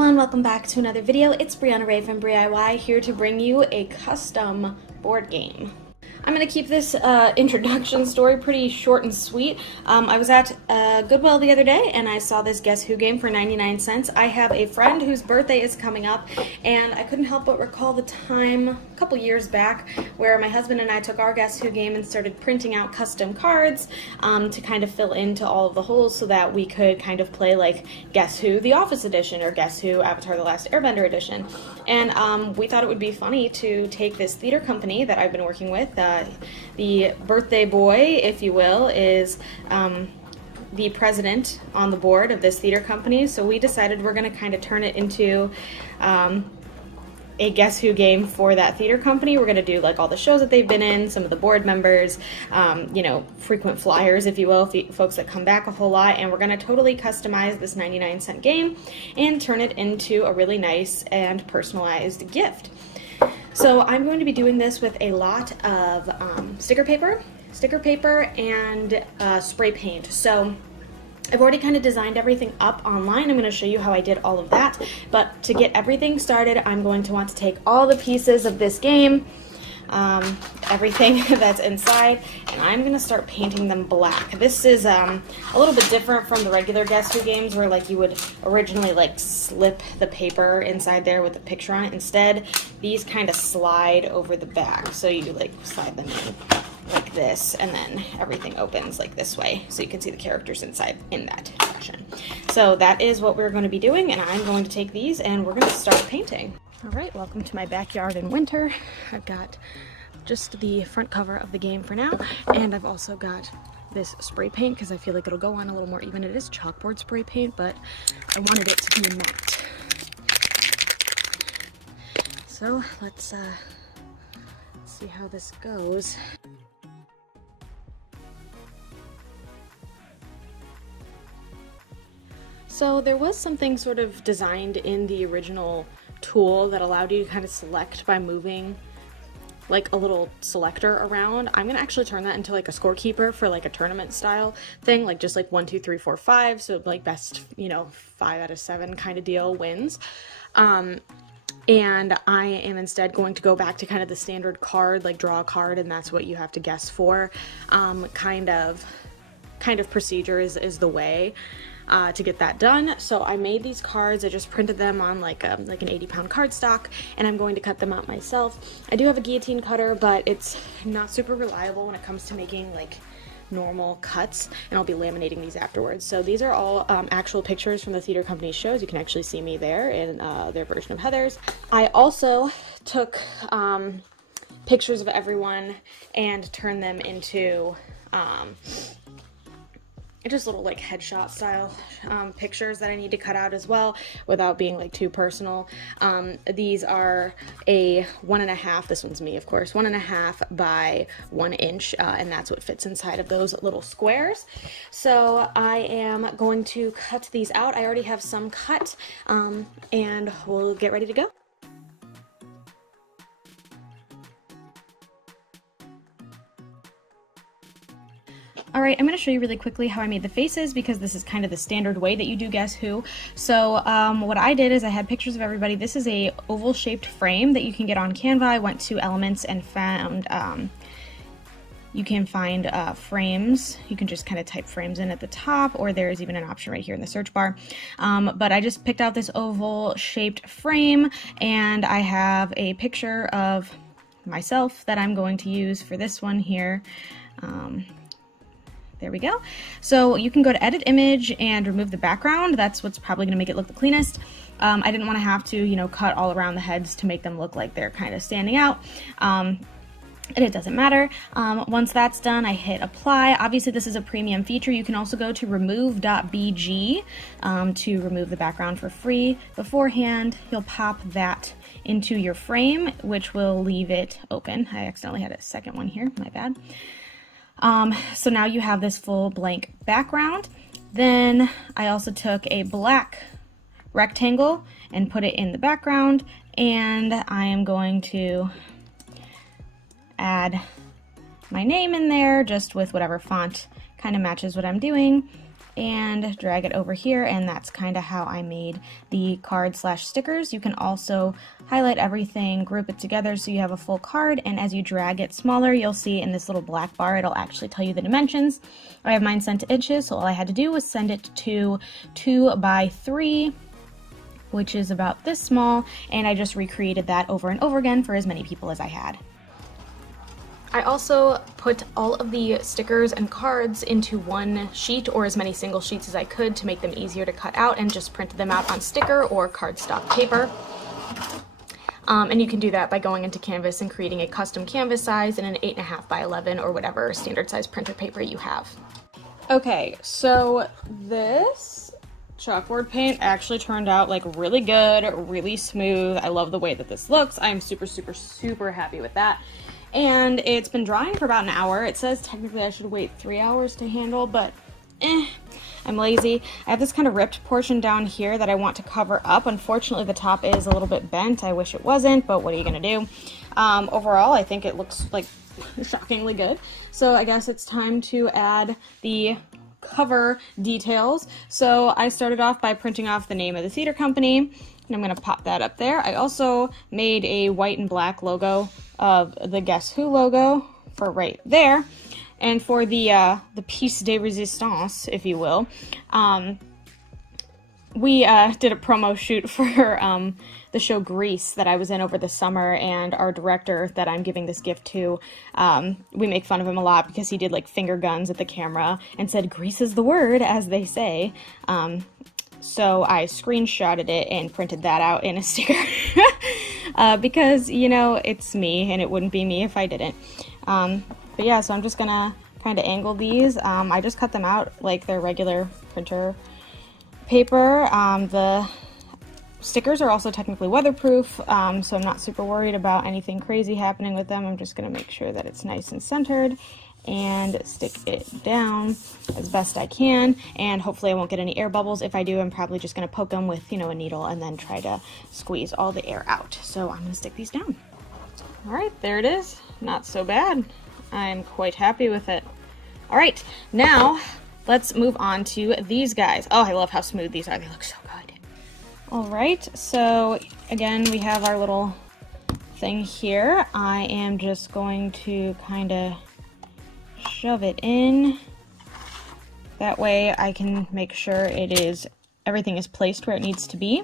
everyone, welcome back to another video. It's Brianna Ray from BriIY here to bring you a custom board game. I'm going to keep this introduction story pretty short and sweet. I was at Goodwill the other day and I saw this Guess Who game for 99 cents. I have a friend whose birthday is coming up and I couldn't help but recall the time a couple years back where my husband and I took our Guess Who game and started printing out custom cards to kind of fill into all of the holes so that we could kind of play like Guess Who The Office Edition or Guess Who Avatar The Last Airbender Edition. And we thought it would be funny to take this theater company that I've been working with. The birthday boy, if you will, is the president on the board of this theater company, so we decided we're going to kind of turn it into a Guess Who game for that theater company. We're going to do like all the shows that they've been in, some of the board members, you know, frequent flyers, if you will, folks that come back a whole lot, and we're going to totally customize this 99-cent game and turn it into a really nice and personalized gift. So I'm going to be doing this with a lot of sticker paper, and spray paint. So I've already kind of designed everything up online. I'm going to show you how I did all of that. But to get everything started, I'm going to want to take all the pieces of this game, everything that's inside, and I'm going to start painting them black. This is a little bit different from the regular Guess Who games where like you would originally like slip the paper inside there with the picture on it. Instead, these kind of slide over the back. So you like slide them in like this, and then everything opens like this way, so you can see the characters inside in that fashion. So that is what we're going to be doing, and I'm going to take these and we're going to start painting. All right, welcome to my backyard in winter. I've got just the front cover of the game for now, and I've also got this spray paint because I feel like it'll go on a little more even. It is chalkboard spray paint, but I wanted it to be matte. So let's see how this goes. So there was something sort of designed in the original tool that allowed you to kind of select by moving like a little selector around. I'm gonna actually turn that into like a scorekeeper for like a tournament style thing, like just like 1, 2, 3, 4, 5. So like best, you know, 5 out of 7 kind of deal wins. And I am instead going to go back to kind of the standard card, like draw a card and that's what you have to guess for. Kind of procedure is the way to get that done. So I made these cards. I just printed them on like an 80-pound cardstock, and I'm going to cut them out myself. I do have a guillotine cutter, but it's not super reliable when it comes to making like normal cuts, and I'll be laminating these afterwards. So these are all actual pictures from the theater company shows. You can actually see me there in their version of Heather's. I also took pictures of everyone and turned them into just little like headshot style pictures that I need to cut out as well without being like too personal. These are a 1.5, this one's me of course, 1.5 by 1 inch, and that's what fits inside of those little squares. So I am going to cut these out. I already have some cut, and we'll get ready to go. All right, I'm going to show you really quickly how I made the faces because this is kind of the standard way that you do Guess Who. So what I did is I had pictures of everybody. This is a oval shaped frame that you can get on Canva. I went to Elements and found, you can find frames. You can just kind of type frames in at the top, or there's even an option right here in the search bar. But I just picked out this oval shaped frame, and I have a picture of myself that I'm going to use for this one here. There we go. So you can go to edit image and remove the background. That's what's probably going to make it look the cleanest. I didn't want to have to, you know, cut all around the heads to make them look like they're kind of standing out. And it doesn't matter. Once that's done, I hit apply. Obviously this is a premium feature. You can also go to remove.bg to remove the background for free. Beforehand, you'll pop that into your frame, which will leave it open. I accidentally had a second one here, my bad. So now you have this full blank background. Then I also took a black rectangle and put it in the background, and I am going to add my name in there just with whatever font kind of matches what I'm doing. and drag it over here, and that's kind of how I made the card slash stickers. You can also highlight everything, group it together so you have a full card, and as you drag it smaller, you'll see in this little black bar, it'll actually tell you the dimensions. I have mine set to inches, so all I had to do was send it to 2 by 3, which is about this small, and I just recreated that over and over again for as many people as I had. I also put all of the stickers and cards into one sheet, or as many single sheets as I could, to make them easier to cut out, and just printed them out on sticker or cardstock paper. And you can do that by going into Canvas and creating a custom canvas size in an 8.5 by 11 or whatever standard size printer paper you have. Okay, so this chalkboard paint actually turned out like really good, really smooth. I love the way that this looks. I'm super, super, super happy with that. And it's been drying for about an hour. It says technically I should wait 3 hours to handle, but I'm lazy. I have this kind of ripped portion down here that I want to cover up. Unfortunately, the top is a little bit bent. I wish it wasn't, but what are you gonna do? Overall, I think it looks like shockingly good. So I guess it's time to add the cover details. So I started off by printing off the name of the theater company, and I'm gonna pop that up there. I also made a white and black logo of the Guess Who logo for right there. And for the piece de resistance, if you will, we did a promo shoot for the show Grease that I was in over the summer, and our director that I'm giving this gift to, we make fun of him a lot because he did like finger guns at the camera and said, "Grease is the word," as they say. So I screenshotted it and printed that out in a sticker because, you know, it's me and it wouldn't be me if I didn't. But yeah, so I'm just gonna kind of angle these. I just cut them out like their regular printer paper. The stickers are also technically weatherproof, so I'm not super worried about anything crazy happening with them. I'm just gonna make sure that it's nice and centered and stick it down as best I can, and hopefully I won't get any air bubbles. If I do, I'm probably just going to poke them with, you know, a needle and then try to squeeze all the air out. So I'm going to stick these down. Alright, there it is. Not so bad. I'm quite happy with it. Alright, now let's move on to these guys. Oh, I love how smooth these are. They look so good. Alright, so again, we have our little thing here. I am just going to kind of shove it in. That way I can make sure everything is placed where it needs to be.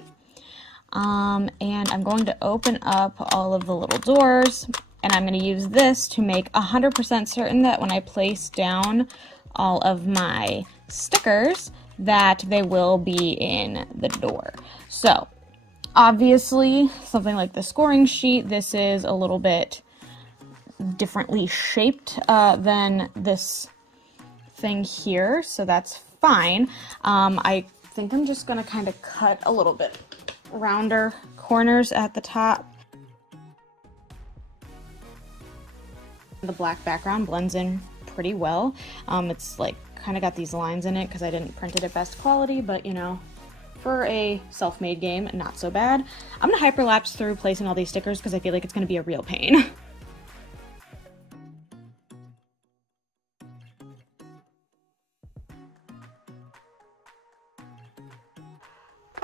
And I'm going to open up all of the little doors, and I'm going to use this to make 100% certain that when I place down all of my stickers that they will be in the door. So obviously something like the scoring sheet, this is a little bit differently shaped than this thing here, so that's fine. I think I'm just gonna kind of cut a little bit rounder corners at the top. The black background blends in pretty well. It's like kind of got these lines in it because I didn't print it at best quality, but you know, for a self-made game, not so bad. I'm gonna hyperlapse through placing all these stickers because I feel like it's gonna be a real pain.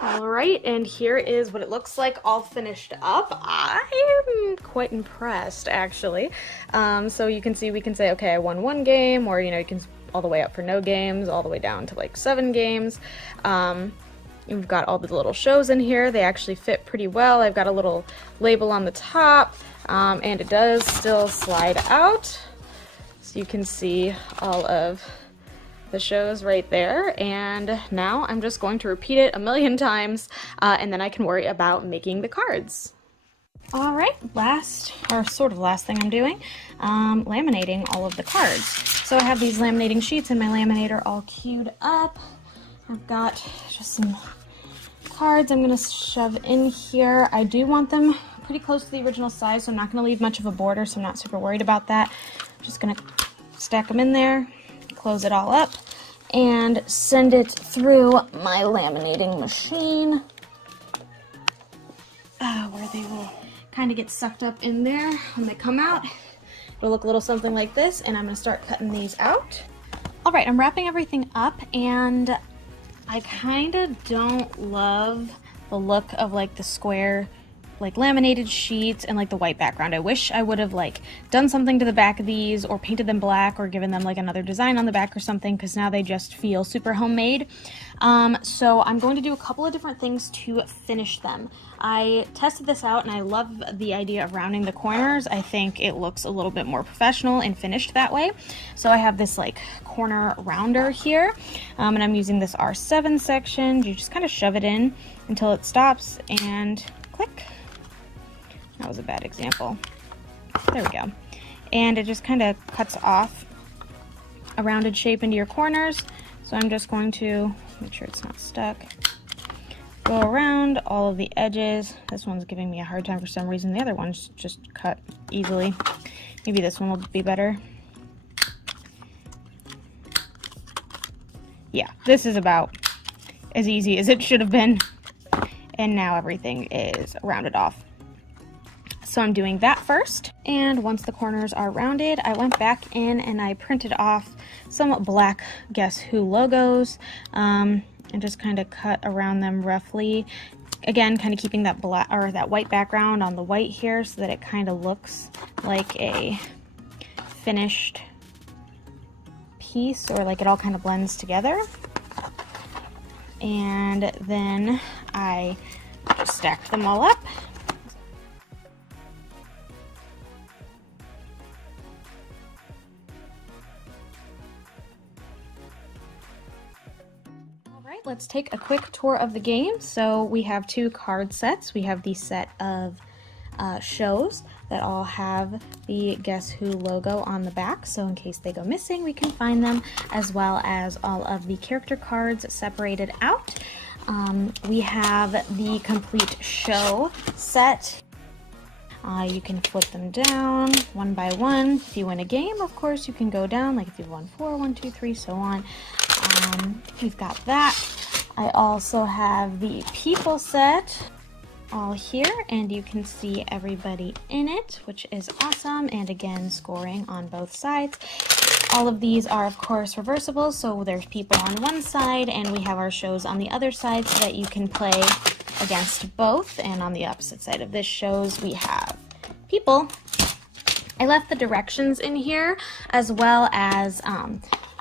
Alright, and here is what it looks like all finished up. I'm quite impressed, actually. So you can see, we can say, okay, I won 1 game, or, you know, you can all the way up for no games, all the way down to like 7 games. You've got all the little shows in here. They actually fit pretty well. I've got a little label on the top, and it does still slide out. So you can see all of the shows right there, and now I'm just going to repeat it a million times, and then I can worry about making the cards. Alright, last thing I'm doing, laminating all of the cards. So I have these laminating sheets in my laminator all queued up. I've got just some cards I'm going to shove in here. I do want them pretty close to the original size, so I'm not going to leave much of a border, so I'm not super worried about that. I'm just going to stack them in there, close it all up, and send it through my laminating machine, where they will kind of get sucked up in there when they come out. It'll look a little something like this, and I'm going to start cutting these out. Alright, I'm wrapping everything up, and I kind of don't love the look of like the square like laminated sheets and like the white background. I wish I would have like done something to the back of these or painted them black or given them like another design on the back or something, because now they just feel super homemade. So I'm going to do a couple of different things to finish them. I tested this out and I love the idea of rounding the corners. I think it looks a little bit more professional and finished that way. So I have this like corner rounder here, and I'm using this R7 section. You just kind of shove it in until it stops and click. That was a bad example. There we go. And it just kind of cuts off a rounded shape into your corners. So I'm just going to make sure it's not stuck. Go around all of the edges. This one's giving me a hard time for some reason. The other one's just cut easily. Maybe this one will be better. Yeah, this is about as easy as it should have been. And now everything is rounded off. So I'm doing that first, and once the corners are rounded, I went back in and I printed off some black Guess Who logos, and just kind of cut around them roughly. Again, kind of keeping that black or that white background on the white here so that it kind of looks like a finished piece, or like it all kind of blends together. And then I just stacked them all up. Let's take a quick tour of the game. So we have two card sets. We have the set of shows that all have the Guess Who logo on the back, so in case they go missing we can find them, as well as all of the character cards separated out. We have the complete show set. You can flip them down one by one. If you win a game, of course, you can go down, like if you've won 4, 1, 2, 3, so on. We've got that. I also have the people set all here, and you can see everybody in it, which is awesome, and again, scoring on both sides. All of these are, of course, reversible, so there's people on one side, and we have our shows on the other side so that you can play against both. And on the opposite side of this shows, we have people. I left the directions in here, as well as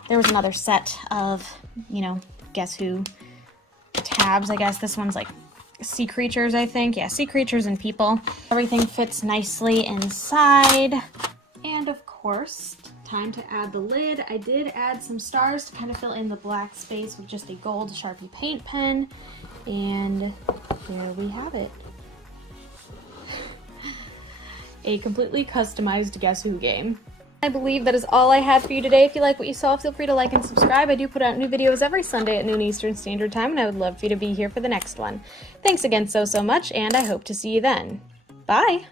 there was another set of, you know, Guess Who tabs, I guess. This one's like sea creatures, I think. Yeah, sea creatures and people. Everything fits nicely inside. And of course, time to add the lid. I did add some stars to kind of fill in the black space with just a gold Sharpie paint pen. And there we have it. A completely customized Guess Who game. I believe that is all I had for you today. If you like what you saw, feel free to like and subscribe. I do put out new videos every Sunday at noon Eastern Standard Time, and I would love for you to be here for the next one. Thanks again so much, and I hope to see you then. Bye!